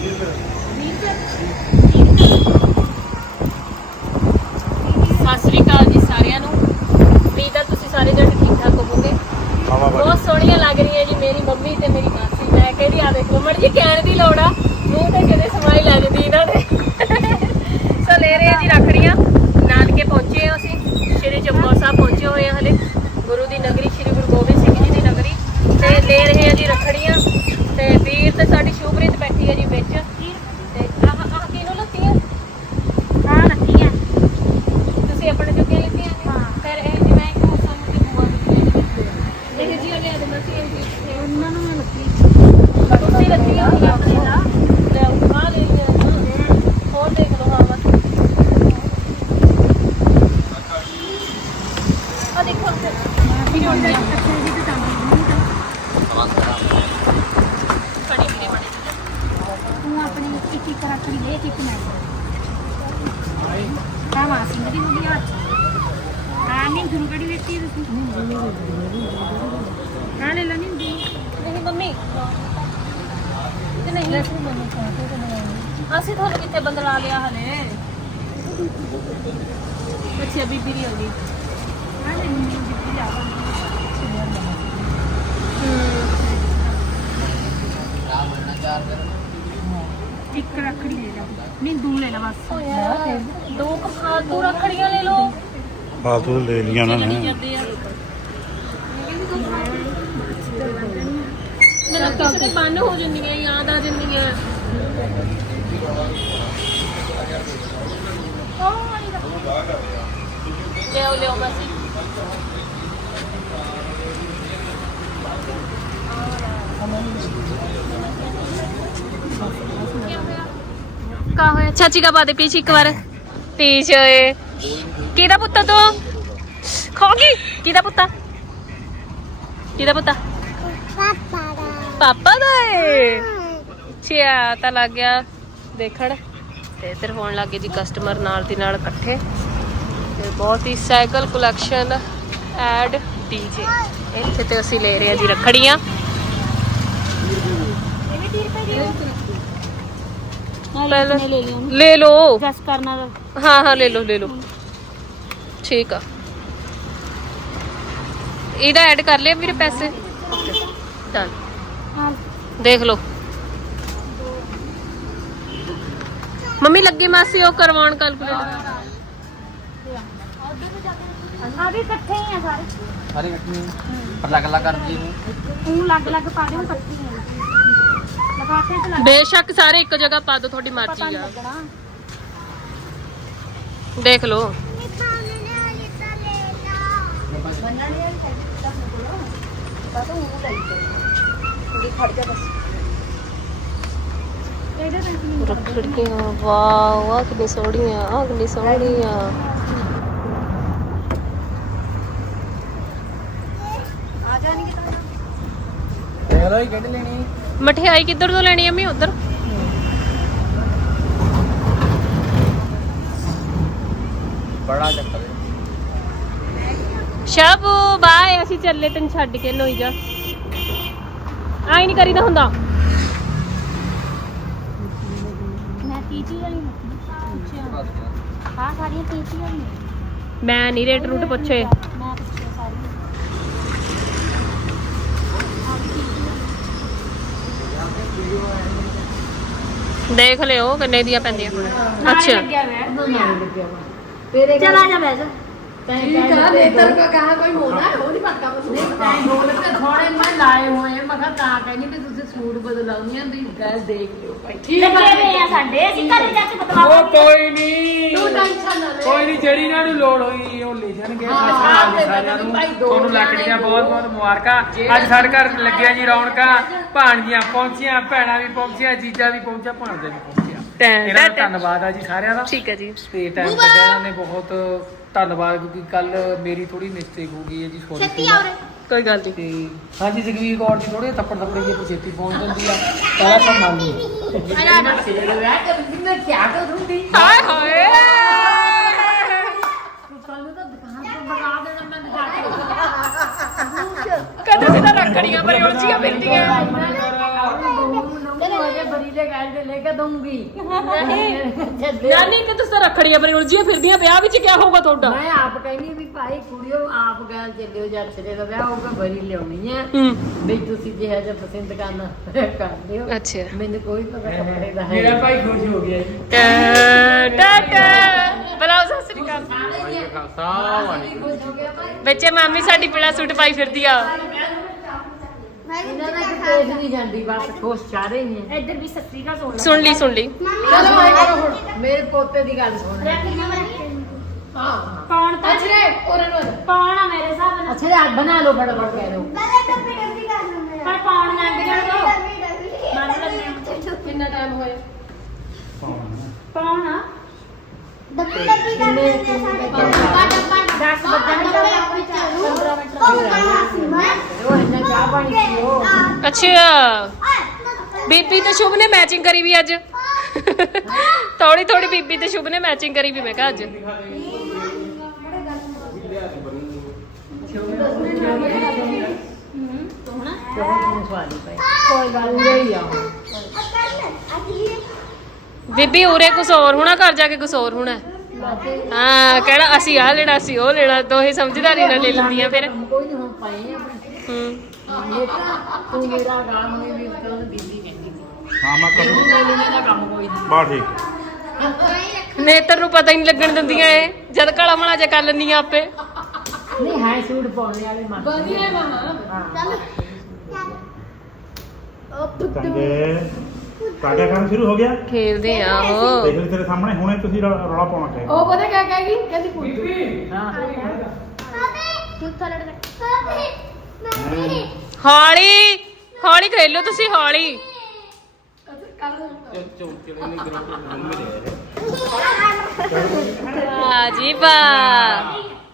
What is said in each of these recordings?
ਸਤਿ ਸ੍ਰੀ ਅਕਾਲ ਜੀ ਸਾਰਿਆਂ ਨੂੰ। ਉਮੀਦ ਹੈ ਤੁਸੀਂ ਸਾਰੇ ਜਣੇ ਠੀਕ ਠਾਕ ਹੋਵੋਗੇ। ਬਹੁਤ ਸੋਹਣੀਆਂ ਲੱਗ ਰਹੀਆਂ ਜੀ ਮੇਰੀ ਮੰਮੀ ਤੇ ਮੇਰੀ ਮਾਸੀ। ਮੈਂ ਕਹਿੰਦੀ ਆ ਦੇਖੋ ਮੜ ਜੀ ਕਹਿਣ ਦੀ ਲੋੜ ਆ, ਮੂੰਹ ਤੇ ਕਿਤੇ ਸਮਾਈ ਲੱਗ ਜਾਂਦੀ ਇਹਨਾਂ ਦੇ। ਸੋ ਲੈ ਰਹੇ ਆ ਜੀ ਰੱਖੜੀਆਂ। ਨਾਨਕੇ ਪਹੁੰਚੇ ਹਾਂ ਅਸੀਂ, ਸ਼੍ਰੀ ਚਮਕੌਰ ਸਾਹਿਬ ਪਹੁੰਚੇ ਹੋਏ ਹਾਂ ਹਲੇ, ਗੁਰੂ ਦੀ ਨਗਰੀ ਸ਼੍ਰੀ ਗੁਰੂ ਗੋਬਿੰਦ ਸਿੰਘ ਜੀ ਦੀ ਨਗਰੀ। ਤੇ ਲੈ ਰਹੇ ਆ ਜੀ ਰੱਖੜੀਆਂ। ਤੇ ਵੀਰ ਤੇ ਸਾਡੀ ਸ਼ੁਭਰੀਤ ਬੈਠੀ ਹੈ ਜੀ ਵਿੱਚ। ਤੇ ਆਹ ਕਿਹਨੂੰ ਲੱਤੀ ਆ? ਹਾਂ ਲੱਤੀ ਆ। ਤੁਸੀਂ ਆਪਣੇ ਜੁੱਤੀਆਂ ਲਿੱਤੀਆਂ ਨੇ? ਹਾਂ। ਫਿਰ ਇਹ ਜਿਵੇਂ ਕਿ ਸਾਨੂੰ ਤੇ ਬੁਆ ਦਿੱਤੀਆਂ ਇਹ ਜੀ ਉਹਨੇ ਆਦਮ ਸੀ ਇਹ ਉਹਨਾਂ ਨੂੰ ਮੈਂ ਲੱਤੀ। ਤੁਸੀਂ ਲੱਤੀਆਂ ਹੋਈਆਂ ਆਪਣੇ ਦਾ ਲੈ ਆ ਲੈ ਲਿਆ ਹੋਰ ਦੇਖ ਲਓ। ਹਾਂ ਬਸ ਆ ਦੇਖੋ ਵੀ ਹੁਣ ਦੇ ਅੱਛੇ ਜੀ ਤੇ ਤਾਂ ਕੜੀ ਵੀ ਬਣੀ ਤੂੰ ਆਪਣੀ ਇੱਕ ਇੱਕ ਰੱਖੜੀ ਦੇ ਇੱਕ ਮੈਂ ਹਾਂ ਮਾਸੀ ਦੀ ਮੁੰਡੀ ਆ। ਹਾਂ ਨਹੀਂ ਗੁਰੂ ਕੜੀ ਵੇਤੀ ਤੁਸੀਂ ਹਾਂ ਲੈ ਲੈਣੀ ਹੁੰਦੀ ਨਹੀਂ ਮੰਮੀ ਤੇ ਨਹੀਂ ਅਸੀਂ ਤੁਹਾਨੂੰ ਕਿੱਥੇ ਬਦਲਾ ਲਿਆ ਹਲੇ। ਅੱਛਾ ਬੀਬੀ ਦੀ ਹੋ ਗਈ। ਹਾਂ ਨਹੀਂ ਦਿੱਤੀ ਜਾਵਾ ਇੱਕ ਰੱਖੜੀ ਲੈ ਲਾ ਨਹੀਂ ਦੋ ਲੈ ਲਾ ਬਸ। ਦੋ ਫਾਲਤੂ ਰੱਖੜੀਆਂ ਲੈ ਲਓ। ਫਾਲਤੂ ਲੈ ਲੀਆਂ ਨਾ ਚੱਲੀ ਨੇ। ਜਾਂਦੇ ਆ ਮੈਨੂੰ ਕਿਸੇ ਦੇ ਬੰਨ ਹੋ ਜਾਂਦੀਆਂ, ਯਾਦ ਆ ਜਾਂਦੀਆਂ। ਲਿਓ ਮਾਸੀ। ਕਾ ਹੋਇਆ? ਚਾਚੀ ਕਾ ਬਾਦੇ ਪੀਛੇ ਇੱਕ ਵਾਰ ਤੀਜ ਓਏ ਕਿਹਦਾ ਪੁੱਤ ਤੂੰ ਖੋਗੀ? ਕਿਹਦਾ ਪੁੱਤ? ਕਿਹਦਾ ਪੁੱਤ? ਪਾਪਾ ਦਾ ਏ। ਅੱਛਾ ਤਾਂ ਲੱਗ ਗਿਆ ਦੇਖਣ। ਤੇ ਇੱਧਰ ਹੋਣ ਲੱਗੇ ਜੀ ਕਸਟਮਰ ਨਾਲ ਦੀ ਨਾਲ ਇਕੱਠੇ। ਤੇ ਬਹੁਤ ਹੀ ਸਾਈਕਲ ਕਲੈਕਸ਼ਨ ਐਡ ਡੀਜੇ। ਇੱਥੇ ਤੇ ਅਸੀਂ ਲੈ ਰਹੇ ਹਾਂ ਜੀ ਰੱਖੜੀਆਂ। ਲੈ ਲਓ। ਜਸ ਕਰਨਾ ਦਾ ਹਾਂ ਹਾਂ ਲੈ ਲਓ ਠੀਕ ਆ। ਇਹਦਾ ਐਡ ਕਰ ਲਿਆ ਵੀਰੇ ਪੈਸੇ। ਡਨ ਹਾਂ ਦੇਖ ਲਓ। ਮੰਮੀ ਲੱਗੀ ਮਾਸੀ ਉਹ ਕਰਵਾਉਣ ਕੈਲਕੂਲੇਟ। ਆ ਵੀ ਇਕੱਠੇ ਹੀ ਆ ਸਾਰੇ ਸਾਰੇ ਇਕੱਠੇ ਪਰ ਲੱਗ ਲੱਗ ਕਰ ਜੀ ਨੂੰ ਤੂੰ ਲੱਗ ਲੱਗ ਪਾ ਦੇ ਉਹ ਇਕੱਠੇ ਹੀ ਆ ਲਗਾਤੇ ਤੇ ਲੱਗ ਬੇਸ਼ੱਕ ਸਾਰੇ ਇੱਕ ਜਗ੍ਹਾ ਪਾ ਦੋ, ਤੁਹਾਡੀ ਪਤਾ ਮਰਜ਼ੀ ਨਹੀਂ ਆ। ਲੱਗਣਾ। ਦੇਖ ਲਓ। ਇਹਦੇ ਤੇ ਨਹੀਂ ਰੱਖੜੀਆਂ ਵਾਹ ਵਾਹ ਕਿੰਨੀ ਸੋਹਣੀਆਂ ਆ, ਕਿੰਨੀ ਸੋਹਣੀਆਂ। ਆ ਜਾਣਗੇ ਤਾਂ ਦੇਖ ਲਓ ਇਹ ਕਿਹੜੀ ਲੈਣੀ ਮਠਿਆਈ ਕਿੱਧਰ ਤੋਂ ਲੈਣੀ ਆ? ਮੈਂ ਉਧਰ ਬੜਾ ਚੱਕਰ ਹੈ। ਸ਼ਾਬੂ ਬਾਏ। ਅਸੀਂ ਚੱਲੇ ਤੈਨੂੰ ਛੱਡ ਕੇ ਨੋਈ ਜਾ। ਆਈ ਨਹੀਂ ਕਰੀਦਾ ਹੁੰਦਾ। ਮੈਂ ਤੀਜੀ ਵਾਲੀ ਅੱਛਾ ਹਾਂ ਸਾਰੀਆਂ ਤੀਜੀ ਵਾਲੀ ਮੈਂ ਨਹੀਂ ਰੇਟ ਰੂਟ ਪੁੱਛੇ। ਮੈਂ ਪੁੱਛਿਆ ਸਾਰੀਆਂ ਦੇਖ ਲਿਓ ਕਿੰਨੇ ਦੀਆਂ ਪੈਂਦੀਆਂ। ਅੱਛਾ ਚਲਾ ਜਾ ਬਹਿ ਜਾ ठीक है नेतर का कहा कोई होना है वो नहीं पक्का बस नहीं ढोलक के थोड़े मैं लाए हुए हैं मैं कहा कहनी भी तुझे सूट बदलाउनी है तो ड्रेस देख लो भाई ठीक ਲੱਗੇ ਹੋਏ ਆ ਸਾਡੇ ਅਸੀਂ ਘਰੇ ਜਾ ਕੇ ਬਦਲਾਵਾਂਗੇ। ਉਹ ਕੋਈ ਨਹੀਂ तू टेंशन ना ले ਕੋਈ ਨਹੀਂ ਜਿਹੜੀ ਇਹਨਾਂ ਨੂੰ ਲੋੜ ਹੋਈ ਉਹ ਲੈ ਜਾਣਗੇ। ਹਾਂ, ਸਾਰਿਆਂ ਨੂੰ ਭਾਈ ਦੋ ਤੁਹਾਨੂੰ ਲੱਕੜੀਆਂ ਬਹੁਤ ਬਹੁਤ ਮੁਬਾਰਕਾਂ। ਅੱਜ ਸਾਡੇ ਘਰ ਲੱਗਿਆ ਜੀ ਰੌਣਕਾਂ। ਭਾਣਜੀਆਂ ਪਹੁੰਚੀਆਂ, ਭੈਣਾਂ ਵੀ ਪਹੁੰਚੀਆਂ, ਜੀਜਾ ਵੀ ਪਹੁੰਚਿਆ, ਭਾਣਜਾ ਵੀ ਪਹੁੰਚਿਆ। ਇਹਨਾਂ ਦਾ ਧੰਨਵਾਦ ਆ ਜੀ ਸਾਰਿਆਂ ਦਾ। ਠੀਕ ਹੈ ਜੀ। ਤੇ ਟਾਈਮ ਕੱਢਿਆ ਇਹਨਾਂ ਨੇ ਬਹੁਤ ਧੰਨਵਾਦ ਕਿਉਂਕਿ ਕੱਲ ਮੇਰੀ ਥੋੜੀ ਮਿਸਟੇਕ ਹੋ ਗਈ ਹੈ ਜੀ ਸੌਰੀ। ਕੋਈ ਗੱਲ ਨਹੀਂ। ਤੇ ਹਾਂਜੀ ਜਗਵੀਰ ਕੌਰ ਦੀ ਥੋੜੇ ਥੱਪੜ ਥੱਪੜੇ ਜੇ ਛੇਤੀ ਪਹੁੰਚ ਜਾਂਦੀ ਆ ਸਾਰਾ ਕੰਮ ਮੰਨ ਲਈ। मैं क्या करूंगी ਹਾਏ ਹਾਏ कल तो दुकान पर बना देना मैं जाके ਕਦੇ ਵੀ ਤਾਂ ਰੱਖੜੀਆਂ ਪਰ ਉਲਝੀਆਂ ਫਿਰਦੀਆਂ। मुझे बरीले गाड़ी से लेकर दूंगी ਨਾਨੀ ਕਿ ਤੁਸੀਂ ਰੱਖੜੀਆਂ ਬਰੀ ਉਲਝੀਆਂ ਫਿਰਦੀਆਂ ਵਿਆਹ ਵਿੱਚ ਕੀ ਹੋਊਗਾ ਤੁਹਾਡਾ मैं आप कहनी भी भाई कुड़ियों आप गैल चले हो जब छड़े का ब्याह होगा बरी लियानी है भी तुसी जे है पसंद करना कर लियो ਅੱਛਾ मैंने कोई पता कपड़े का है ਮੇਰਾ ਭਾਈ ਖੁਸ਼ ਹੋ ਗਿਆ ਜੀ ਟਾਟਾ ਬਲਾਉ ਸਤਿ ਸ੍ਰੀ ਅਕਾਲ ਬੱਚੇ ਮਾਮੀ ਸਾਡੀ ਪੀਲਾ ਸੂਟ ਪਾਈ ਫਿਰਦੀ ਆ इन्होंने तो पेट नहीं जाती बस ठोस चारे ही हैं ਇੱਧਰ ਵੀ ਸੱਸੀ ਦਾ ਸੋਣਾ ਸੁਣ ਲਈ चलो मैं करो हुण मेरे पोते दी गल सुन हां ਕੌਣ ਤਾਂ अच्छे ਕੌਣ ਆ ਮੇਰੇ ਹਿਸਾਬ ਨਾਲ अच्छे आज बना लो फटाफट कह दो ਪਰ ਕੌਣ ਲੰਘ ਜਾਣ ਦੋ कितना टाइम होया ਕੌਣ ਆ कितने 10 ਵਜੇ वो है चाह पानी पियो ਅੱਛਾ ਬੀਬੀ ਤੇ ਸ਼ੁਭ ਨੇ ਮੈਚਿੰਗ ਕਰੀ ਵੀ ਅੱਜ ਥੋੜੀ ਥੋੜੀ ਬੀਬੀ ਤੇ ਸ਼ੁਭ ਨੇ ਮੈਚਿੰਗ ਕਰੀ ਵੀ ਮੈਂ ਕਿਹਾ ਅੱਜ कोई गल नहीं आ ਬੀਬੀ ਉਰੇ ਕੁਛ ਹੋਰ ਹੋਣਾ ਘਰ ਜਾ ਕੇ ਕੁਛ ਹੋਰ ਹੋਣਾ ਹਾਂ ਕਿਹੜਾ ਅਸੀਂ ਆਹ ਲੈਣਾ ਅਸੀਂ ਉਹ ਲੈਣਾ ਦੋਹੇ ਸਮਝਦਾਰੀ ਨਾਲ ਲੈ ਲੈਂਦੀਆਂ ਫਿਰ कोई नहीं हम पाए हैं ਹੂੰ तू मेरा काम में भी तो दीदी कहती थी ਹਾਂ ਮੈਂ ਕਰੂੰ लेने का काम कोई नहीं ਬਾ ਠੀਕ ਨੇਤਰ ਨੂੰ ਪਤਾ ਹੀ ਨਹੀਂ ਲੱਗਣ ਦਿੰਦੀਆਂ ਇਹ ਜਦ ਕਾਲਾ ਮਲਾ ਜੇ ਕਰ ਲੈਂਦੀਆਂ ਆਪੇ नहीं है सूट पाने वाले मत ਵਧੀਆ ਮਹਾ ਚੰਗੇ ਤੁਹਾਡਾ ਕੰਮ ਸ਼ੁਰੂ ਹੋ ਗਿਆ ਖੇਲਦੇ ਆ ਉਹ ਦੇਖ ਲਈ ਤੇਰੇ ਸਾਹਮਣੇ ਹੁਣੇ ਤੁਸੀਂ ਰੌਲਾ ਪਾਉਣਾ ਚਾਹੀਦਾ ओ पता क्या कहेगी कहती पुट्टू हां ਹੌਲੀ ਹੌਲੀ ਖੇਲੋ ਤੁਸੀਂ ਹੌਲੀ ਵਾਹ ਜੀ ਵਾਹ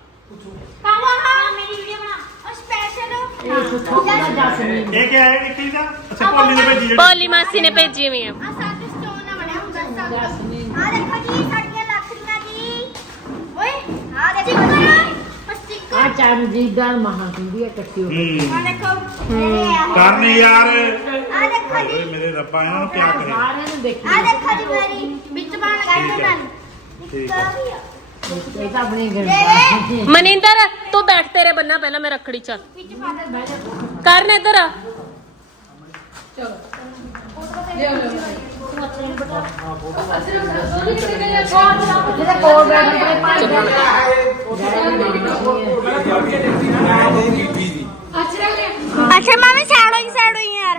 ਮੇਰੀ ਵੀਡੀਓ ਬਣਾ ਉਹ ਸਪੈਸ਼ਲ ਇਹ ਕੀ ਹੈ ਨਿੱਕੀ ਦਾ ਅੱਛਾ ਭੋਲੀ ਨੇ ਭੇਜੀ ਜਿਹੜੀ ਪੋਲੀ ਮਾਸੀ ਨੇ ਭੇਜੀ ਵੀ ਆ ਸਾਡੇ ਸਟੋਨ ਨਾ ਬਣਿਆ ਹੁੰਦਾ ਆ ਦੇਖੋ ਜੀ ਸਾਡੀਆਂ ਲੱਕੜੀਆਂ ਜੀ ਓਏ ਆ ਦੇਖੋ आ चरणजीतदार महापीढ़ी इकट्ठी हो ਆ ਦੇਖੋ ਕਰਨ ਯਾਰ ਆ ਦੇਖੋ ਜੀ ਓਏ ਮੇਰੇ ਰੱਬਾ ਇਹਨਾਂ ਨੂੰ ਕਿਆ ਕਰੇ सारे ने देखी ਆ ਦੇਖੋ ਜੀ ਮੇਰੀ ਵਿੱਚ ਬਣ ਲਗਾਈ ਤੁਹਾਨੂੰ ਠੀਕ ਹੈ ये तो अपनी घर ਮਨਿੰਦਰ ਤੂੰ ਬੈਠ ਤੇਰੇ ਬੰਨਾ ਪਹਿਲਾਂ ਮੈਂ ਰੱਖੜੀ ਚੱਲ ਵਿੱਚ ਪਾ ਦੇ ਕਰਨ ਇੱਧਰ ਆ जेड़ा कोल बैठ के पांच ਅੱਛਾ ਮਾਮੀ ਸਾਈਡ ਹੋਈ ਯਾਰ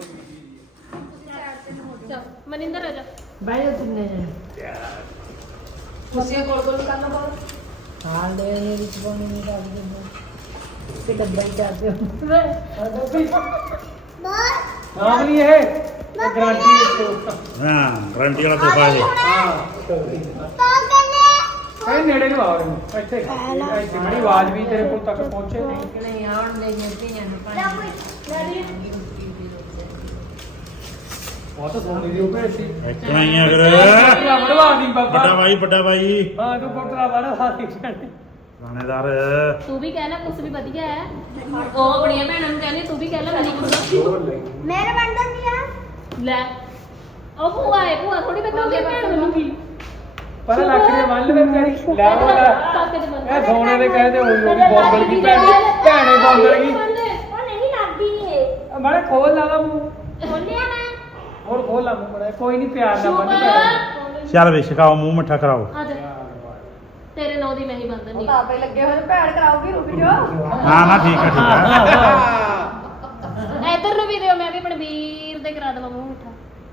ਮਨਿੰਦਰ ਆ ਜਾ बैठ जाओ तुमने जने खुशियां कोल कोल करना पड़ो हां ले ये विच पानी नहीं डाल दे के डब्बा ही कर दो ਨਾਮ ਨਹੀਂ ਇਹ ਗਾਰੰਟੀ ਹਾਂ ਗਰੰਟੀ ਵਾਲਾ ਤੋਹਫਾ ਹੈ ਇਹ ਨੇੜੇ ਨੂੰ ਆ ਰਹੇ ਇੱਥੇ ਇੱਥੇ ਮੇਰੀ ਆਵਾਜ਼ ਵੀ ਤੇਰੇ ਕੋਲ ਤੱਕ ਪਹੁੰਚੇ नहीं आउण ले जती हैं पानी ਬਹੁਤ ਸੋਹਣੀ ਦੀ ਉਹ ਸੀ ਇਤਨਾ ਹੀ ਅਗਰ ਵੜਵਾ ਦੀ ਬਾਬਾ ਵੱਡਾ ਬਾਈ ਹਾਂ ਤੂੰ ਕੋਟਰਾ ਵੜਵਾ ਦੀ ਥਾਣੇਦਾਰ ਤੂੰ ਵੀ ਕਹਿ ਲੈ ਕੁਛ ਵੀ ਵਧੀਆ ਹੈ ਉਹ ਆਪਣੀਆਂ ਭੈਣਾਂ ਨੂੰ ਕਹਿੰਦੀ ਤੂੰ ਵੀ ਕਹਿ ਲੈ ਮੈਨੂੰ ਕੁਛ ਮੇਰੇ ਬੰਦਨ ਦੀ ਆ ਲੈ ਉਹ ਭੂਆ ਹੈ ਭੂਆ ਥੋੜੀ ਬੰਦੋਗੇ ਭੈਣ ਬਣੂਗੀ ਪਰ ਲੱਕੜੀ ਵੱਲ ਵੇ ਤੇਰੀ ਲੈ ਕਾਕੇ ਦੇ ਬੰਦੇ ਇਹ ਸੋਨੇ ਦੇ ਕਹਦੇ ਹੋਈ ਉਹ ਬੋਂਦਲ ਕੀ ਭੈਣੇ ਬੋਂਦਲ ਕੀ ਉਹ ਨਹੀਂ ਲੱਗਦੀ ਇਹ ਬੜੇ ਖੋਲ ਲਾ ਲਾ ਮੂੰਹ ਖੋਲਿਆ ਮੈਂ ਹੋਰ ਖੋਲ ਲਾ ਮੂੰਹ ਬੜਾ ਕੋਈ ਨਹੀਂ ਪਿਆਰ ਨਾਲ ਬੰਦ ਕਰ ਚੱਲ ਵੇ ਛਕਾਓ ਮੂੰਹ ਮਿੱਠਾ ਕਰਾਓ ਆ ਜਾ ਤੇਰੇ ਨਾਂ ਦੀ ਮੈਂ ਹੀ ਬੰਦਨ ਨਹੀਂ ਹਾਂ ਨਾ ਠੀਕ ਹੈ ਇੱਧਰ ਨੂੰ ਵੀ ਦਿਓ ਮੈਂ ਵੀ ਆਪਣੇ ਵੀਰ ਦੇ ਕਰਾ ਦਵਾਂ ਮੂੰਹ ਮਿੱਠਾ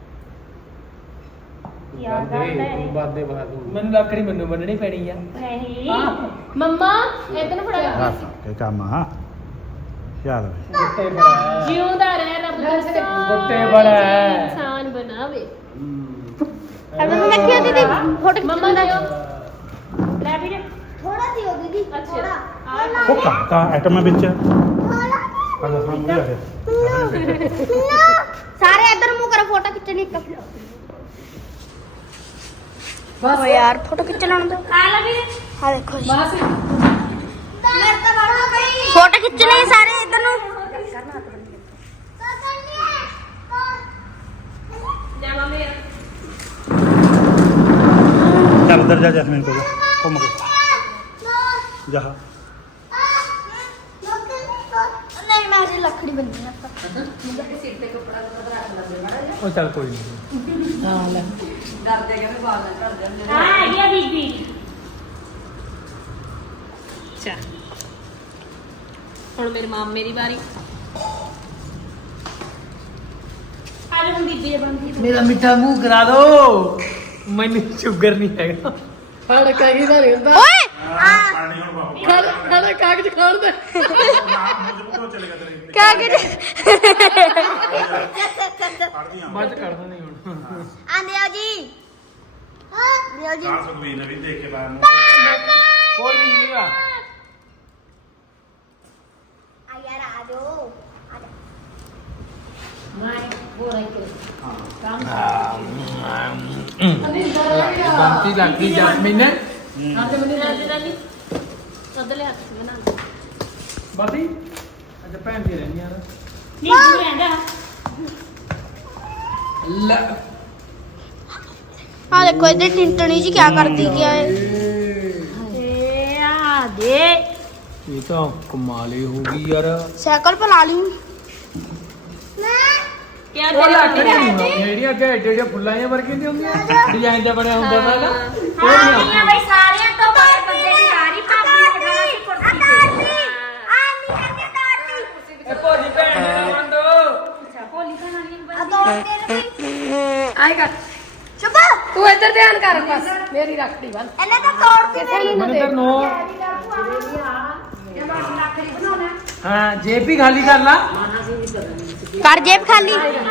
ਯਾਰ ਕਰਦਾ ਹੈ ਬਾਦੇ ਬਾਦੂ ਮੈਨੂੰ ਲੱਕੜੀ ਮੈਨੂੰ ਬੰਨਣੀ ਪੈਣੀ ਆ ਨਹੀਂ ਮੰਮਾ ਇੱਧਰ ਨੂੰ ਫੜਾ ਰੱਖ ਕੇ ਕੰਮ ਆ ਚੱਲ ਵੇ ਗੁੱਟੇ ਬੜਾ ਜਿਉਂਦਾ ਰਹਿ ਰੱਬ ਦਾ ਗੁੱਟੇ ਬੜਾ ਇਨਸਾਨ ਬਣਾਵੇ ਅਗਰ ਮੈਂ ਦੇਖਿਆ ਦੀਦੀ ਫੋਟੋ ਮੰਮਾ ਦਿਓ ਲੈ ਵੀਰੇ ਥੋੜਾ ਸੀ ਹੋ ਦੀਦੀ ਅੱਛਾ ਉਹ ਕਾਕਾ ਆਈਟਮ ਵਿੱਚ ਥੋੜਾ ਕੱਲ ਸਾਹਮਣੇ ਆ ਗਿਆ ਸਾਰੇ ਇੱਧਰ ਮੂੰਹ ਕਰੋ ਫੋਟੋ ਖਿੱਚਣੀ ਇੱਕ ਬਸ ਯਾਰ ਫੋਟੋ ਖਿੱਚ ਲੈਣ ਦੋ ਆ ਲੈ ਵੀਰੇ ਆ ਦੇਖੋ ਜੀ ਬਸ ਮੇਰੇ ਤਾਂ ਬੜਾ ਗਈ ਫੋਟੋ ਖਿੱਚਣੇ ਸਾਰੇ ਇੱਧਰ ਨੂੰ ਮਾਮੇ ਚੱਲ ਅੰਦਰ ਜਾ ਜੈਸਮੀਨ ਕੋਲ ਘੁੰਮ ਕੇ ਜਾ ਨਹੀਂ ਮੈਂ ਅਜੇ ਲੱਕੜੀ ਬੰਨੀ ਆ ਉਹ ਚੱਲ ਕੋਈ ਨਹੀਂ ਹਾਂ ਲੈ ਆ ਹੈਗੀ ਆ ਬੀਬੀ ਅੱਛਾ ਹੁਣ ਮੇਰੇ ਮਾਮੇ ਦੀ ਵਾਰੀ ਆਲੇ ਹੁਣ ਬੀਬੀ ਦੇ ਬੰਦੀ ਮੇਰਾ ਮਿੱਠਾ ਮੂੰਹ ਕਰਾ ਦੋ ਮੈਨੂੰ ਸ਼ੂਗਰ ਨਹੀਂ ਹੈਗਾ ਫੜ ਕਹੀ ਦਾ ਰਹਿੰਦਾ ਓਏ ਪਾਣੀ ਹੁਣ ਬਾਹੂ ਖੜਾ ਕਾਗਜ਼ ਖੋਲ ਦੇ ਮੁਝ ਤੋਂ ਚਲੇ ਗਿਆ ਤੇਰੇ ਕਿਆ ਕਿਹੜੇ ਪੜਦੀ ਆ ਬਾਅਦ ਚ ਕੱਢ ਦਿੰਦੇ ਹੁਣ ਆਂਦੇ ਆ ਜੀ ਲਿਓ ਜੀ ਕਾਰ ਸੁਖਵੀਰ ਨੇ ਵੀ ਦੇਖ ਕੇ ਲਾਇਆ ਕੋਈ ਨਹੀਂ ਹੈਗਾ ਆ ਯਾਰ ਆ ਜਾਓ ਮੈਂ ਹੋ ਰਹੀ ਕਰ ਬੰਤੀ ਲੱਗੀ ਜਸਮੀਨ ਨੇ ਆਂਦੇ ਮੈਨੂੰ ਦਾਦੀ ਦਾਦੀ ਅਦਲੇ ਹੱਥ ਚ ਬਣਾ ਲਓ ਬਾਤੀ ਅੱਜ ਭੈਣ ਦੀ ਰਹਿਣੀ ਯਾਰ ਨਹੀਂ ਦੂਰ ਰਹਿੰਦਾ ਲੈ ਆ ਦੇਖੋ ਇਹਦੇ ਟਿੰਟਣੀ ਜੀ ਕਿਆ ਕਰਦੀ ਗਿਆ ਏ ਏ ਆ ਦੇ ਇਹ ਤਾਂ ਕਮਾਲੇ ਹੋ ਗਈ ਯਾਰ ਸਾਈਕਲ ਪਲਾ ਲਈ ਕਿਆ ਉਹ ਲੱਕੜੀ ਜਿਹੜੀਆਂ ਅੱਗੇ ਏਡੇ ਏਡੇ ਫੁੱਲਾਂ ਜਿਹੀਆਂ ਵਰਗੀਆਂ ਦੀਆਂ ਹੁੰਦੀਆਂ ਡਿਜ਼ਾਈਨ ਦਾ ਬਣਿਆ ਹੁੰਦਾ ਤਾਂ ਨਾ ਹਾਂ ਬਈ ਸਾਰਿਆਂ ਤੋਂ ਬਾਹਰ ਬੰਦੇ ਦੀ ਸਾਰੀ ਭਾਬੀ ਨੂੰ ਬਿਠਾਉਣਾ ਸੀ ਕੁਰਸੀ ਤੇ ਇਹ ਭੋਜੀ ਭੈਣ ਦੇ ਨਾ ਮੰਦੋ ਭੋਲੀ ਖਾਣ ਵਾਲੀ ਨੂੰ ਆਏਗਾ ਚੁੱਪ ਤੂੰ ਇੱਧਰ ਧਿਆਨ ਕਰ ਬਸ ਮੇਰੀ ਰੱਖੜੀ ਬੰਨ ਇਹਨੇ ਤਾਂ ਤੋੜਤੀ ਮੇਰੀ ਮਨਿੰਦਰ ਨੋ ਹਾਂ ਜੇਬ ਵੀ ਖਾਲੀ ਕਰ ਲਾ ਕਰ ਜੇਬ ਖਾਲੀ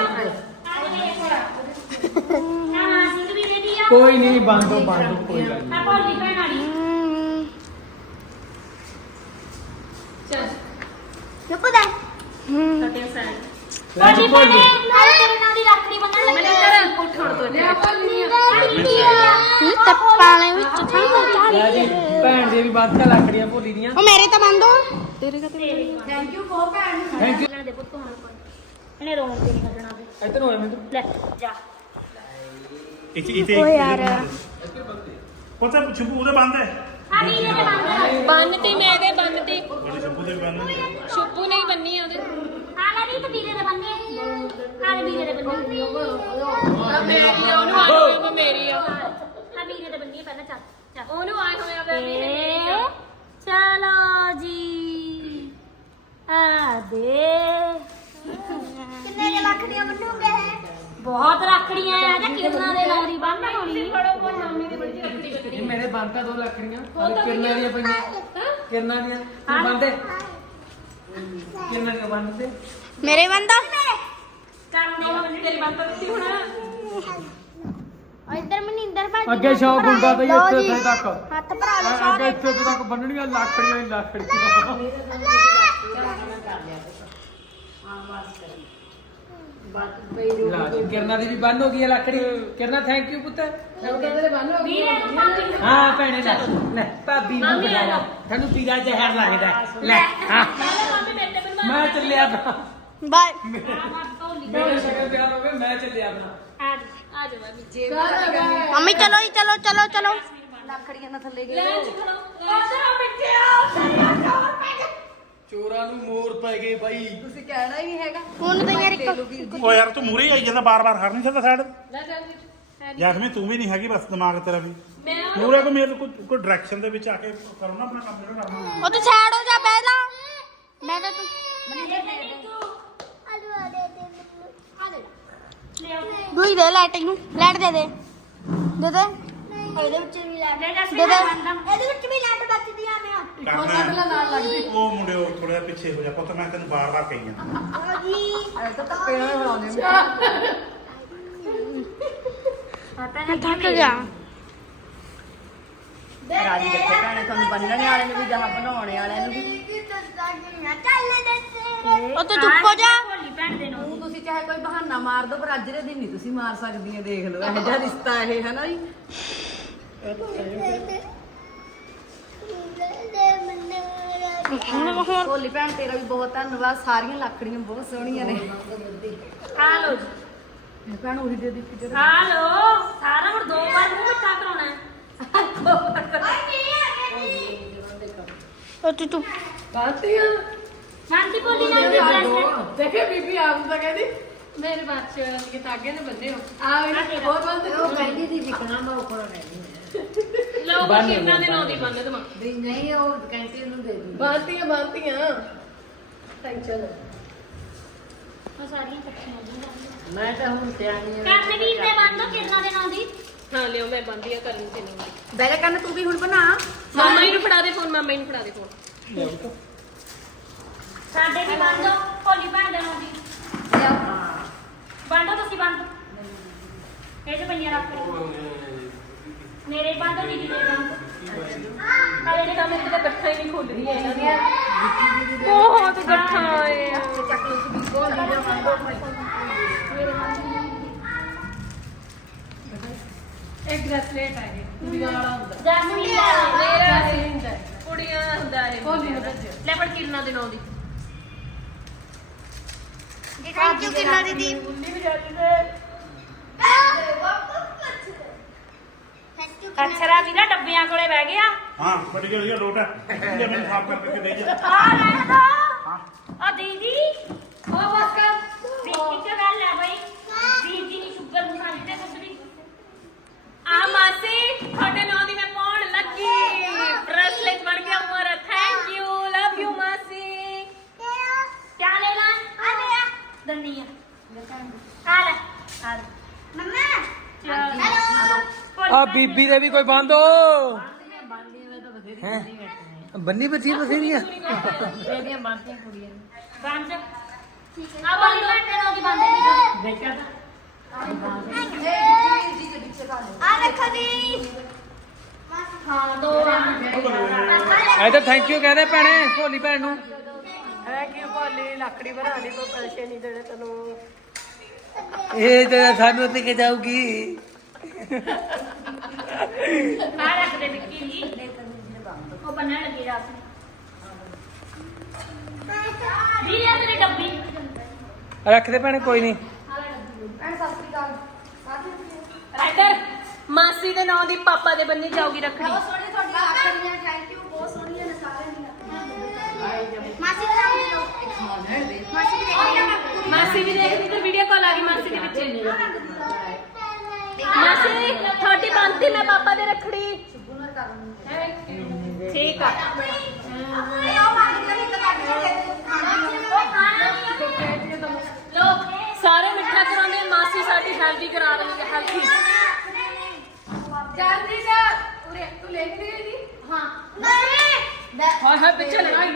ਕੋਈ ਨਹੀਂ ਬੰਦੋ ਕੋਈ ਗੱਲ ਨਹੀਂ ਭੋਲੀ ਖਾਣ ਵਾਲੀ ਚੁੱਪ ਦੇ ਛੋਟੇ ਸਾਈਡ ਭੋਜੀ ਭੋਜੀ ਤੇਰੇ ਨਾਲ ਦੀ ਰੱਖੜੀ ਬੰਨਣ ਲੱਗੀ ਉੱਠ ਹੁਣ ਤੋਂ ਤੱਪਾਂ ਦੇ ਵਿੱਚ ਥਾਂ ਲੈ ਜੀ ਭੈਣ ਦੇ ਵੀ ਬਾਤਾਂ ਲੱਕੜੀਆਂ ਭੋਲੀ ਦੀਆਂ ਉਹ ਮੇਰੇ ਤਾਂ ਬੰਦ ਹੋ ਥੈਂਕ ਯੂ ਇਹਨਾਂ ਦੇ ਪੁੱਤ ਹੁਣ ਕੋਈ ਇਹਨੇ ਰੋਣ ਤੇ ਨਹੀਂ ਕੱਢਣਾ ਤੇ ਇੱਧਰ ਹੋਇਆ ਮੈਨੂੰ ਲੈ ਜਾ ਇਤੇ ਓ ਯਾਰ ਪਤਾ ਛੁਪੂ ਉਹਦੇ ਬੰਦ ਹੈ ਆ ਵੀਰੇ ਦੇ ਬੰਨਤੀ ਮੈਂ ਦੇ ਬੰਨਤੀ ਜਿਹੜੇ ਛੁਪੂ ਦੇ ਬੰਦ ਸ਼ੁੱਪੂ ਨੇ ਹੀ ਬੰਨੀ ਆ ਉਹਦੇ ਆ ਲੈ ਵੀ ਤੇ ਵੀਰੇ ਦੇ ਬੰਨੇ ਆ ਲੈ ਵੀਰੇ ਦੇ ਬੰਨੇ ਆ ਮੇਰੀ ਆ ਉਹਨੂੰ ਆਏ ਹੋਏ ਮੇਰੀ ਆ ਵੀਰੇ ਦੇ ਬੰਨੀ ਪਹਿਲਾਂ ਚੱਲ ਚੱਲ ਉਹਨੂੰ ਆਏ ਹੋਏ ਆ ਚਲੋ ਜੀ ਆ ਦੇ ਕਿੰਨੇ ਦੇ ਲੱਖੜੀਆਂ ਬੰਨੂਗੇ ਬਹੁਤ ਰੱਖੜੀਆਂ ਆ ਜਾਂ ਕਿਰਨਾਂ ਦੇ ਲਾਰੀ ਬੰਨ ਹੋਣੀ ਇਹ ਮੇਰੇ ਬੰਦਾ ਦੋ ਲੱਕੜੀਆਂ ਅਰੇ ਕਿਰਨਾਂ ਦੀਆਂ ਪਈਆਂ ਕਿਰਨਾਂ ਦੀਆਂ ਤੂੰ ਬੰਦੇ ਕਿਰਨਾਂ ਦੀਆਂ ਬੰਦੇ ਮੇਰੇ ਬੰਦਾ ਕਰਨੇ ਤੇਰੀ ਬੰਦ ਦਿੱਤੀ ਹੁਣ ਇੱਧਰ ਮਨਿੰਦਰ ਭਾਜੀ ਅੱਗੇ ਸ਼ੌਕ ਹੁੰਦਾ ਤਾਂ ਲਓ ਇੱਥੇ ਜੀ। ਤੱਕ ਹੱਥ ਭਰਾ ਲਓ ਅੱਗੇ ਸਾਰੇ ਇੱਥੇ ਤੱਕ ਬੰਨਣੀਆਂ ਲੱਕੜੀਆਂ ਹੀ ਲੱਕੜੀਆਂ ਲਾ ਜੀ ਕਿਰਨਾਂ ਦੀ ਵੀ ਬੰਨ ਹੋ ਗਈ ਹੈ ਲੱਕੜੀ ਕਿਰਨਾਂ ਥੈਂਕ ਯੂ ਪੁੱਤ ਤੇਰੇ ਬੰਨ ਹੋ ਗਈ ਵੀਰੇ ਨੂੰ ਬੰਨ ਹਾਂ ਭੈਣੇ ਲੈ ਲੈ ਭਾਬੀ ਨੂੰ ਬੁਲਾਇਆ ਤੈਨੂੰ ਪੀੜਾ ਜ਼ਹਿਰ ਲੱਗਦਾ ਲੈ ਹਾਂ ਮੰਮੀ ਮੇਰੇ ਤੇ ਬੰਨ ਮੈਂ ਚੱਲਿਆ ਆਪਣਾ ਬਾਏ ਮੇਰੇ ਸ਼ਕਲ ਪਿਆਰ ਹੋ ਗਏ ਮੈਂ ਚੱਲਿਆ ਆਪਣਾ ਆ ਜਾ ਮੰਮੀ ਮੰਮੀ ਚਲੋ ਜੀ ਚਲੋ ਚਲੋ ਚਲੋ ਲੈਣ ਚ ਖੜੋ ਉਧਰ ਪਿੱਛੇ ਆ ਚੋਰਾਂ ਨੂੰ ਮੋਰ ਪੈ ਗਏ ਬਾਈ ਹੁਣ ਤਾਂ ਯਾਰ ਇੱਕ ਓ ਯਾਰ ਤੂੰ ਮੂਰੇ ਆਈ ਜਾਂਦਾ ਬਾਰ-ਬਾਰ ਹਰ ਨਹੀਂ ਸਕਦਾ ਸਾਈਡ ਯਾਸਮੀਨ ਤੂੰ ਵੀ ਨਹੀਂ ਹੈਗੀ ਬਸ ਦਿਮਾਗ ਤੇਰਾ ਵੀ ਮੂਰੇ ਕੋ ਮੇਰੇ ਕੋਈ ਡਾਇਰੈਕਸ਼ਨ ਦੇ ਵਿੱਚ ਆ ਕੇ ਕਰੋ ਨਾ ਆਪਣਾ ਕੰਮ ਜਿਹੜਾ ਕਰਨਾ ਉਹ ਤੂੰ ਸਾਈਡ ਹੋ ਜਾ ਪਹਿਲਾਂ ਮੈਂ ਤਾਂ ਤੂੰ ਗੁਈ ਦੇ ਲਾਈਟ ਨੂੰ ਲਾਈਟ ਦੇ ਦੇ ਦੇ ਦੇ ਇਹਦੇ ਵਿੱਚ ਵੀ ਲਾਈਟ ਦੇ ਦੇ ਇਹਦੇ ਵਿੱਚ ਵੀ ਲਾਈਟ ਬਚਦੀ ਆ ਮੈਂ ਕਰਨਾ ਨਾਲ ਲੱਗਦੀ ਉਹ ਮੁੰਡਿਓ ਥੋੜਾ ਜਿਹਾ ਪਿੱਛੇ ਹੋ ਜਾ ਪੁੱਤ ਮੈਂ ਤੈਨੂੰ ਬਾਰ-ਬਾਰ ਕਹੀ ਜਾਂਦਾ ਮੈਂ ਥੱਕ ਗਿਆ ਰਾਜੀ ਬੱਚੇ ਭੈਣੇ ਤੁਹਾਨੂੰ ਬੰਨਣੇ ਵਾਲੇ ਨੂੰ ਵੀ ਜਹਾਂ ਬਣਾਉਣੇ ਵਾਲਿਆਂ ਨੂੰ ਵੀ ਉਹ ਤੂੰ ਚੁੱਪ ਹੋ ਜਾ ਭੋਲੀ ਭੈਣ ਦੇ ਨੂੰ ਤੁਸੀਂ ਚਾਹੇ ਕੋਈ ਬਹਾਨਾ ਮਾਰ ਦਿਓ ਪਰ ਅੱਜ ਦੇ ਦਿਨ ਨਹੀਂ ਤੁਸੀਂ ਮਾਰ ਸਕਦੀਆਂ ਦੇਖ ਲਓ ਇਹ ਜਿਹਾ ਰਿਸ਼ਤਾ ਇਹ ਹੈ ਨਾ ਜੀ ਭੋਲੀ ਭੈਣ ਤੇਰਾ ਵੀ ਬਹੁਤ ਧੰਨਵਾਦ ਸਾਰੀਆਂ ਲੱਕੜੀਆਂ ਬਹੁਤ ਸੋਹਣੀਆਂ ਨੇ ਆ ਲੋ ਭੈਣ ਉਹੀ ਦੇ ਦਿੱਤੀ ਤੇ ਹਾਲੋ ਸਾਰਾ ਹੁਣ 2 ਵਾਰ ਮੂੰਹ ਮਿੱਠਾ ਕਰਾਉਣਾ ਹੈ ਉਹ ਤੂੰ ਬਾਤੀਆਂ ਸ਼ਾਂਤੀ ਬੋਲੀ ਨਾ ਦੀ ਦੇਖੇ ਬੀਬੀ ਆਪ ਤਾਂ ਕਹਿੰਦੀ ਮੇਰੇ ਬੱਚੇ ਕਿ ਤਾਗੇ ਨੇ ਬੰਦੇ ਹੋ ਆ ਹੋਰ ਬੰਦੇ ਉਹ ਕਹਿੰਦੀ ਦੀ ਵਿਕਣਾ ਮੈਂ ਉੱਪਰ ਕਹਿੰਦੀ ਲੋਕ ਕਿੰਨਾ ਦੇ ਨਾਂ ਦੀ ਬੰਨ ਦਮਾ ਵੀ ਨਹੀਂ ਉਹ ਕਹਿੰਦੀ ਨੂੰ ਦੇ ਦੀ ਬਾਤੀਆਂ ਟੈਨਸ਼ਨ ਸਾਰੀਆਂ ਇਕੱਠੀਆਂ ਹੋ ਮੈਂ ਤਾਂ ਹੁਣ ਸਿਆਣੀ ਆ ਕਰਨਵੀਰ ਦੇ ਬੰਦੋ ਕਿਰਨਾ ਦੇ ਨਾਂ ਦੀ ਹਾਂ ਲਿਓ ਮੈਂ ਬੰਦੀਆਂ ਕਰ ਲਈ ਤੇ ਨਹੀਂ ਬੈਲੇ ਕਰਨ ਤੂੰ ਵੀ ਹੁਣ ਬਣਾ ਮਾਮਾ ਜੀ ਨੂੰ ਫੜਾ ਦੇ ਫੋਨ ਮਾਮਾ ਜੀ ਨੂੰ ਫੜਾ ਦੇ ਫੋਨ ਸਾਡੇ ਵੀ ਬੰਦੋ ਭੋਲੀ ਭੈਣ ਦੇ ਨਾਂ ਦੀ ਬੰਦੋ ਤੁਸੀਂ ਬੰਦੋ ਇਹ ਜੇ ਪਈਆਂ ਰੱਖ ਮੇਰੇ ਬੰਦੋ ਦੀਦੀ ਦੇ ਬੰਦੋ ਹਾਲੇ ਜਿਹੜਾ ਮੇਰੇ ਤਾਂ ਗੱਠਾਂ ਹੀ ਨਹੀਂ ਖੁੱਲ ਰਹੀ ਹੈ ਇਹਨਾਂ ਦੀਆਂ ਬਹੁਤ ਗੱਠਾਂ ਆਏ ਆ ਇੱਕ ਬ੍ਰੈਸਲੇਟ ਹੈ ਇਹ ਕੁੜੀਆਂ ਵਾਲਾ ਹੁੰਦਾ ਜੈਸਮੀਨ ਮੇਰਾ ਹੁੰਦਾ ਕੁੜੀਆਂ ਦਾ ਹੁੰਦਾ ਇਹ ਹੋਲੀ ਨੂੰ ਭੇਜਿਓ ਲੈ ਪਰ ਕਿਰਨਾ ਦੇ ਨਾਂ ਦੀ ਥੈਂਕ ਯੂ ਕਿਰਨਾ ਦੀਦੀ ਉੱਲੀ ਵੀ ਜਾਂਦੀ ਤੇ ਅਛਰਾ ਵੀਰਾ ਡੱਬਿਆਂ ਕੋਲੇ ਬਹਿ ਗਿਆ ਹਾਂ ਵੱਡੀ ਗੱਲ ਇਹ ਲੋਟ ਹੈ ਜੇ ਮੈਨੂੰ ਸਾਫ ਕਰਕੇ ਦੇ ਜਾ ਆ ਰਹਿਣ ਦੋ ਆ ਦੀਦੀ ਉਹ ਬਸ ਕਰ ਦੀਦੀ ਕੀ ਗੱਲ ਹੈ ਬਈ ਦੀਦੀ ਨਹੀਂ ਸ਼ੂਗਰ ਨੂੰ ਖਾਂਦੇ ਕੁਝ ਵੀ ਆ ਮਾਸੀ ਤੁਹਾਡੇ ਨਾਂ ਦੀ ਮੈਂ ਪਾਉਣ ਲੱਗੀ ਬ੍ਰੈਸਲੇਟ ਬਣ ਗਿਆ ਉਮਰ ਥੈਂਕ ਯੂ ਲਵ ਯੂ ਮਾਸੀ क्या लेना आ गया धनिया आ ले मम्मा हेलो ਆ ਬੀਬੀ ਦੇ ਵੀ ਕੋਈ ਬੰਦੋ ਹੈ ਬੰਨੀ ਬਚੀ ਬਥੇਰੀਆਂ ਇਹਦੀਆਂ ਬਾਤੀਆਂ ਕੁੜੀਆਂ ਨੇ बंद आ बोली बैठे नो की बंद ਦੇਖਿਆ आ देखो दी हां दो ਐਦਾਂ ਥੈਂਕ ਯੂ ਕਹਦੇ ਭੈਣੇ ਭੋਲੀ ਭੈਣ ਨੂੰ ਹੈ ਕਿ ਭੋਲੀ ਲੱਕੜੀ ਬਣਾ ਲਈ ਕੋਈ ਪੈਸੇ ਨਹੀਂ ਦੇਣੇ ਤੈਨੂੰ ਇਹ ਤੇ ਸਾਨੂੰ ਤੇ ਕਿ ਜਾਊਗੀ आ रख दे विक्की जी वो बनने लगी रात वीरे तेरी डब्बी ਰੱਖ ਦੇ ਭੈਣੇ ਕੋਈ ਨਹੀਂ ਇੱਧਰ ਮਾਸੀ ਦੇ ਨਾਂ ਦੀ ਪਾਪਾ ਦੇ ਬੰਨੀ ਜਾਊਗੀ ਰੱਖੜੀ ਸੋਹਣੀ ਤੁਹਾਡੀ ਆਖਰੀਆਂ ਥੈਂਕ ਯੂ ਬਹੁਤ ਸੋਹਣੀਆਂ ਨੇ ਸਾਰਿਆਂ ਦੀਆਂ ਮਾਸੀ ਦਾ ਨਾਮ ਲਓ ਮਾਸੀ ਦੀ ਦੇਖੀ ਮਾਸੀ ਵੀ ਦੇਖਦੀ ਤੇ ਵੀਡੀਓ ਕਾਲ ਆ ਗਈ ਮਾਸੀ ਦੇ ਵਿੱਚ ਮਾਸੀ ਤੁਹਾਡੀ ਬੰਦੀ ਮੈਂ ਪਾਪਾ ਦੇ ਰੱਖੜੀ ਠੀਕ ਆ ਇਹ ਉਹ ਮਾਰ ਕੇ ਇੱਕ ਕੱਢ ਕੇ ਦੇ ਉਹ ਖਾਣਾ ਨਹੀਂ ਲੋ ਸਾਰੇ ਮਿੱਠਾ ਕਰਾਉਂਦੇ ਮਾਸੀ ਸਾਡੀ ਹੈਲਦੀ ਕਰਾ ਰਹੀ ਹੈ ਹੈਲਦੀ ਜਾਂਦੀ ਜਾ ਉਰੇ ਤੂੰ ਲੈ ਕੇ ਦੀ ਹਾਂ ਨਹੀਂ ਹਾਏ ਹਾਏ ਪਿੱਛੇ ਲਗਾਈ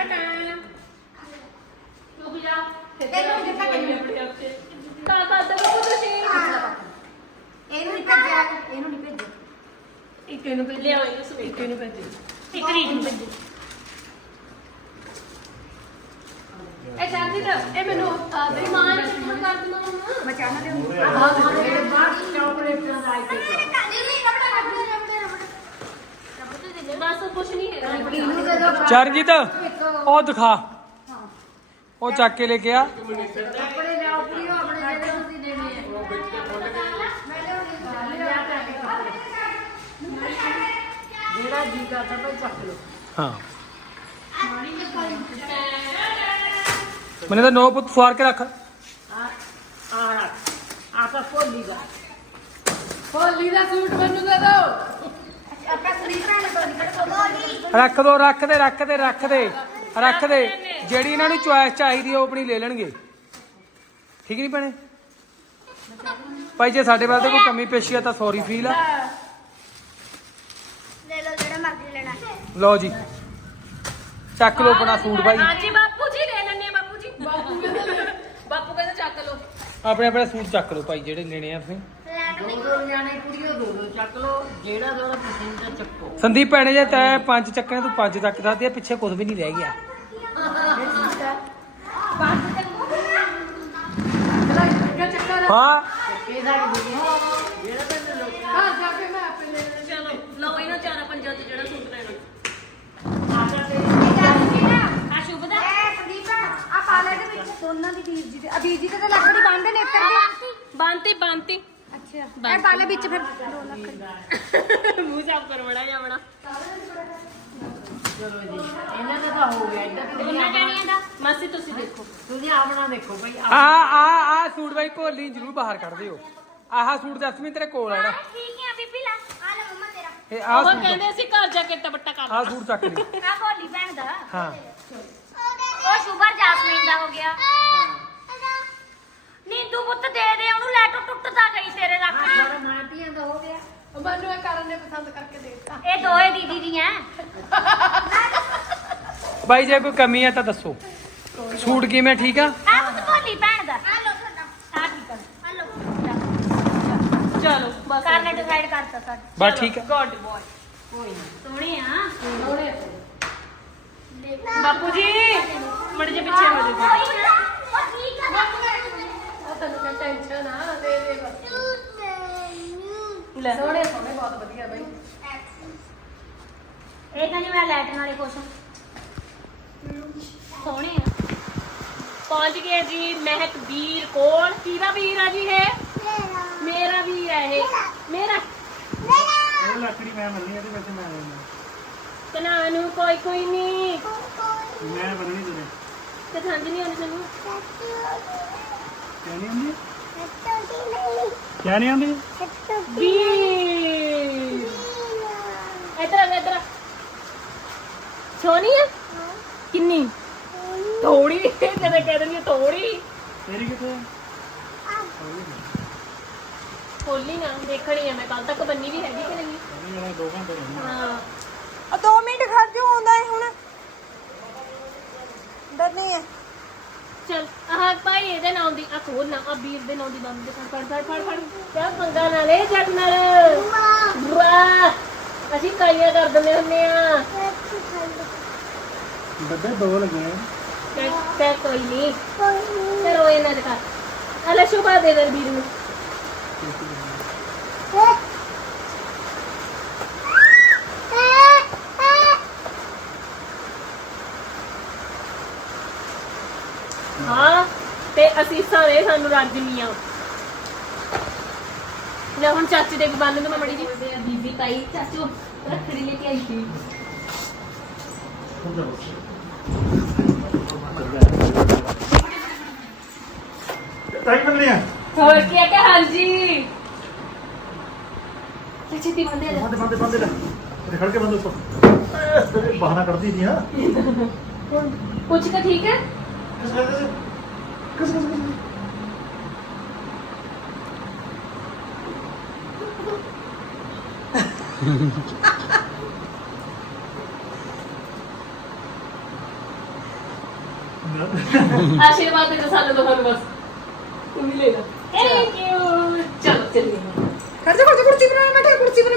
ਰੁਕ ਜਾ ਤੈਨੂੰ ਕਿੱਥੇ ਕਰੀ ਕਾ ਕਰਦੇ ਹੋ ਤੁਸੀਂ ਇਹਨੂੰ ਨਹੀਂ ਭੇਜਿਆ ਇਹਨੂੰ ਨਹੀਂ ਭੇਜਿਆ ਇੱਕ ਇਹਨੂੰ ਭੇਜ ਲਿਆਓ ਇਹਨੂੰ ਸਵੇਰ ਇੱਕ ਇਹਨੂੰ ਭੇਜ ਇੱਕ ਰੀਤ ਨੂੰ ਭੇਜੋ ਇਹ ਜਾਂਦੀ ਤਾਂ ਇਹ ਮੈਨੂੰ ਆ ਦੇ ਮਾਂ ਨੇ ਕਿੱਥੋਂ ਕਰ ਦਿੰਦਾ ਮੰਮਾ ਮਚਾਣਾ ਦੇ ਮੇਰੇ ਬਾਹਰ ਚਾਕਲੇਟਾਂ ਦਾ ਆਈਟਮ ਬਸ ਕੁਛ ਨਹੀਂ ਹੈਗਾ ਇਹਨੂੰ ਦੇ ਦੋ ਚਰਨਜੀਤ ਉਹ ਦਿਖਾ ਉਹ ਚੱਕ ਕੇ ਲੈ ਕੇ ਆ ਕੱਪੜੇ ਲਿਆਓ ਪੂਰੀ ਆਪਣੇ ਜਿਹੜੇ ਤੁਸੀਂ ਦੇਣੇ ਆ ਜਿਹੜਾ ਜੀ ਕਰਦਾ ਭਾਈ ਚੱਕ ਲਓ ਹਾਂ ਮੈਨੇ ਤਾਂ 9 ਪੁੱਤ ਸਵਾਰ ਕੇ ਰੱਖ ਆਪਾ ਹੋਲੀ ਦਾ ਸੂਟ ਮੈਨੂੰ ਦੇ ਦੋ ਆਪਾਂ ਸਰੀਰ ਭੈਣ ਬਣ ਕੇ ਰੱਖ ਦੋ ਰੱਖ ਦੇ ਰੱਖ ਦੇ ਰੱਖ ਦੇ ਰੱਖ ਦੇ ਜਿਹੜੀ ਇਹਨਾਂ ਨੂੰ ਚੁਆਇਸ ਚਾਹੀਦੀ ਹੈ ਉਹ ਆਪਣੀ ਲੈ ਲੈਣਗੇ ਠੀਕ ਨਹੀਂ ਭੈਣੇ ਭਾਈ ਜੇ ਸਾਡੇ ਵੱਲ ਤੇ ਕੋਈ ਕਮੀ ਪੇਸ਼ੀ ਆ ਤਾਂ ਸੌਰੀ ਫੀਲ ਆ ਲੈ ਲਓ ਜਿਹੜਾ ਮਰਜ਼ੀ ਲੈਣਾ ਲਓ ਜੀ ਚੱਕ ਲਓ ਆਪਣਾ ਸੂਟ ਭਾਈ ਹਾਂਜੀ ਬਾਪੂ ਜੀ ਲੈ ਲੈਣੇ ਬਾਪੂ ਜੀ ਬਾਪੂ ਕਹਿੰਦਾ ਚੱਕ ਲਓ ਆਪਣੇ ਆਪਣੇ ਸੂਟ ਚੱਕ ਲਓ ਭਾਈ ਜਿਹੜੇ ਲੈਣੇ ਆ ਤੁਸੀਂ ਦੋ ਜਾਣੇ ਕੁੜੀਓ ਦੋ ਚੱਕ ਲਓ ਜਿਹੜਾ ਜਿਹੜਾ ਪਸੰਦ ਆ ਚੱਕੋ ਸੰਦੀਪ ਭੈਣੇ ਜੇ ਤੈ 5 ਚੱਕਣੇ ਤੂੰ 5 ਚੱਕ ਸਕਦੀ ਆ ਪਿੱਛੇ ਕੁਝ ਵੀ ਨਹੀਂ ਰਹਿ ਗਿਆ ਹਾਂ ਇਹ ਸਾਡੀ ਜਿਹੜਾ ਤੈਨੂੰ ਲੋਕਾਂ ਘਰ ਜਾ ਕੇ ਮੈਂ ਆਪੇ ਲੈ ਲੈਣਾ ਚਲੋ ਲਓ ਇਹਨਾਂ ਚਾਰਾਂ ਪੰਜਾਂ ਚ ਜਿਹੜਾ ਸੂਟ ਲੈਣਾ ਆ ਸ਼ੁਭ ਦਾ ਸੰਦੀਪ ਆ ਪਾ ਲੈ ਦੇ ਵਿੱਚ ਦੋਨਾਂ ਦੀ ਵੀਰ ਜੀ ਦੇ ਵੀਰ ਜੀ ਤੇ ਲੱਕੜੀ ਬੰਨਦੇ ਨੇ ਇੱਧਰ ਦੇ ਬੰਤੀ ਅੱਛਾ ਇਹ ਪਾਲੇ ਵਿੱਚ ਫਿਰ 2 ਲੱਖ ਮੂੰਹ ਸਾਫ ਕਰ ਬੜਾ ਜਾਵਣਾ ਚਲੋ ਜੀ ਇਹਨਾਂ ਦਾ ਤਾਂ ਹੋ ਗਿਆ ਇੱਧਰ ਉਹਨਾਂ ਕਹਿਣੀਆਂ ਦਾ ਮਾਸੀ ਤੁਸੀਂ ਦੇਖੋ ਤੁਸੀਂ ਆਪਣਾ ਦੇਖੋ ਭਾਈ ਆ ਸੂਟ ਬਾਈ ਭੋਲੀ ਜ਼ਰੂਰ ਬਾਹਰ ਕੱਢ ਦਿਓ ਆਹ ਸੂਟ ਜਸਮੀਨ ਤੇਰੇ ਕੋਲ ਆ ਜਿਹੜਾ ਠੀਕ ਹੈ ਬੀਬੀ ਲੈ ਆ ਲੈ ਮੰਮਾ ਤੇਰਾ ਇਹ ਆਹ ਉਹ ਸੂਟ ਕਹਿੰਦੇ ਅਸੀਂ ਘਰ ਜਾ ਕੇ ਟਪਟਾ ਕਰ ਆਹ ਸੂਟ ਚੱਕ ਲਈ ਆ ਭੋਲੀ ਭੈਣ ਦਾ ਹਾਂ ਉਹ ਸ਼ੁਭਰ ਜਾਸਮੀਨ ਦਾ ਹੋ ਗਿਆ ਨੀਂਦੂ ਪੁੱਤ ਦੇ ਦੇ ਉਹਨੂੰ ਲੈਟੋ ਟੁੱਟਦਾ ਗਈ ਤੇਰੇ ਰੱਖ ਸਾਰਾ ਮਾਟੀਆਂ ਦਾ ਹੋ ਗਿਆ ਮੈਨੂੰ ਇਹ ਕਰਨ ਨੇ ਪਸੰਦ ਕਰਕੇ ਦੇਤਾ ਇਹ ਦੋਏ ਦੀਦੀ ਦੀਆਂ ਬਾਈ ਜੇ ਕੋਈ ਕਮੀ ਹੈ ਤਾਂ ਦੱਸੋ ਸੂਟ ਕਿਵੇਂ ਠੀਕ ਆ ਆ ਪੁੱਤ ਭੋਲੀ ਭੈਣ ਦਾ ਆ ਲੋ ਤੁਹਾਡਾ ਆ ਠੀਕ ਆ ਲੋ ਚਲੋ ਬਸ ਕਰਨੇ ਡਿਸਾਈਡ ਕਰਤਾ ਸਾਡਾ ਬਸ ਠੀਕ ਆ ਗੁੱਡ ਬॉय ਸੋਹਣੇ ਆ ਬਾਪੂ ਜੀ ਮੜ ਜੇ ਪਿੱਛੇ ਹੋ ਜਾ ਉਹ ਠੀਕ ਆ ਉਹ ਤੈਨੂੰ ਕਿਆ ਟੈਨਸ਼ਨ ਆ ਦੇ ਦੇ ਲੈ ਸੋਹਣੇ ਸੋਹਣੇ ਬਹੁਤ ਵਧੀਆ ਬਈ ਇਹ ਤਾਂ ਨਹੀਂ ਮੈਂ ਲੈਟਨ ਵਾਲੇ ਕੁਛ ਸੋਹਣੇ ਆ ਪਹੁੰਚ ਗਏ ਜੀ ਮਹਿਕ ਵੀਰ ਕੋਲ ਕਿਹਦਾ ਵੀਰ ਆ ਜੀ ਇਹ ਮੇਰਾ ਵੀਰ ਹੈ ਇਹ ਮੇਰਾ ਉਹ ਲੱਕੜੀ ਮੈਂ ਮੰਨੀ ਇਹਦੇ ਵਿੱਚ ਮੈਂ ਲੈਣਾ ਕਨਾ ਨੂੰ ਕੋਈ ਨਹੀਂ ਮੈਂ ਬੰਨਣੀ ਤੇਰੇ ਤੇ ਸਮਝ ਨਹੀਂ ਆਉਂਦੀ ਤੈਨੂੰ ਕਿਆ ਨਹੀਂ ਆਉਂਦੀ ਕਿਆ ਨਹੀਂ ਆਉਂਦੀ ਵੀਰ ਇੱਧਰ ਸੋਹਣੀ ਆ ਕਿੰਨੀ ਥੋੜੀ ਕਦੇ ਕਹਿ ਦਿੰਦੀ ਥੋੜੀ ਤੇਰੀ ਕਿੱਥੇ ਖੋਲੀ ਨਾ ਦੇਖਣੀ ਆ ਮੈਂ ਕੱਲ ਤੱਕ ਬੰਨੀ ਵੀ ਹੈਗੀ ਕਿ ਨਹੀਂ ਅभी मेरा 2 घंटे रहना ਹਾਂ ਆ 2 ਮਿੰਟ ਖੜ ਜਾ ਆਉਂਦਾ ਹੈ ਹੁਣ ਡਰ ਨਹੀਂ ਹੈ ਚਲ ਆਹ ਭਾਈ ਇਹਦੇ ਨਾਮ ਦੀ ਆ ਖੋਲ ਨਾ ਆ ਵੀਰ ਦੇ ਨਾਮ ਦੀ ਬੰਦ ਦੇ ਫੜ ਕਿਆ ਪੰਗਾ ਨਾ ਲੈ ਜੱਟ ਨਾਲ ਵਾਹ ਅਸੀਂ ਕਾਈਆਂ ਕਰ ਦਿੰਦੇ ਹੁੰਨੇ ਆ डब्बे 2 लगे हैं ਤੇ ਕੋਈ ਨਹੀਂ ਤੇ ਰੋਏ ਨਾ ਦਿਖਾ ਅਲਾ ਸ਼ੁਭਾ ਦੇ ਦੇ ਵੀਰ ਨੂੰ ਹਾਂ ਤੇ ਅਸੀਸਾਂ ਦੇ ਸਾਨੂੰ ਰਾਜਨੀਆਂ ਲੈ ਹੁਣ ਚਾਚੀ ਦੇ ਵੀ ਬੰਨ ਨੂੰ ਮੈਂ ਮੜੀ ਜੀ ਬੀਬੀ ਤਾਈ ਚਾਚੂ ਰੱਖੜੀ ਲੈ ਕੇ ਆਈ ਸੀ टाइम बन लिया ਹੋਰ ਕੀ ਹੈ ਕਿ ਹਾਂਜੀ ਚਾਚੀ ਦੀ ਬੰਦੇ ਲੈ बंदे ले खड़ के बंद ऊपर बहाना करती थी हां ਕੁछ का ठीक है किस आशीर्वाद दे सानू तो हम बस तुम ही ले लो थैंक यू चलो चलिए ਖੜ ਜਾ ਕੁਰਸੀ ਬਣਾ ਮੈਂ ਕੁਰਸੀ